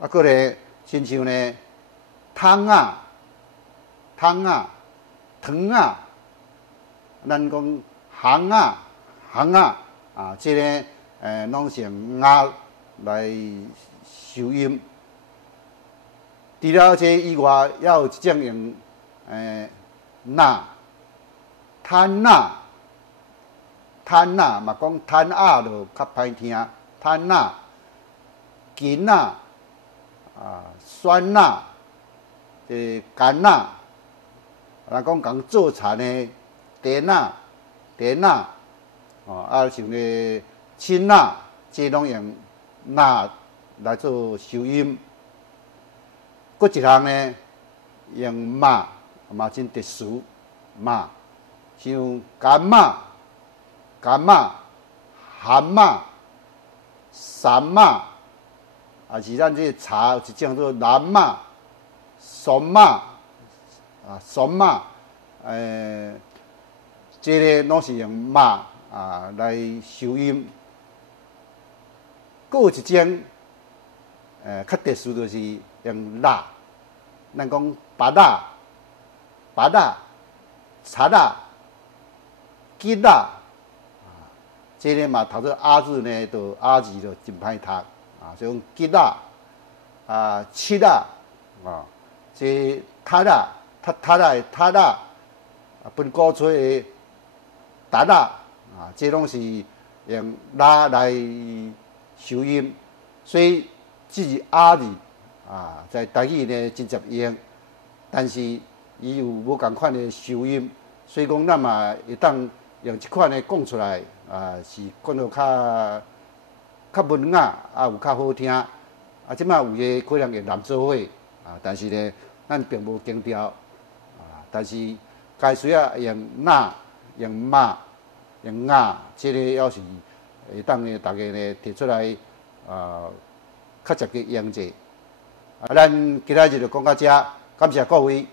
啊，搁咧亲像呢，汤啊、汤啊、糖啊，咱讲行啊、行啊，啊，即个拢是用鸭来收音。除了这以外，还有一种用钠、碳钠、碳钠嘛，讲碳鸭就较歹听，碳钠、金钠啊、酸钠、甘钠，人讲共做田的碘钠、碘钠，哦，啊像个氢钠，这拢用钠来做收音。搁一项呢，用马嘛真特殊，马像干马、干马、咸马、山马，啊是咱这茶有一种做蓝马、酸马啊酸马，这个拢是用马啊来收音。搁有一种较特殊就是用蜡，咱讲白蜡、白蜡、茶蜡、桔蜡，这个嘛读做鸭字呢，就鸭字就真歹读啊，就用桔蜡啊、漆蜡啊，这塔蜡、塔蜡的塔蜡啊，分古吹的达蜡啊，这拢是用蜡来收音，所以这是鸭字啊，在台语呢真接用，但是伊有无共款的收音，所以讲咱嘛会当用这款的讲出来啊，是讲到较文雅啊，有较好听啊。即摆有个可能会难做伙啊，但是呢，咱并无强调啊，但是该需要用钠、用马、用鸭，这个要是会当呢，大家呢提出来啊，较直接用者。啊，咱今仔日就讲到这，感谢各位。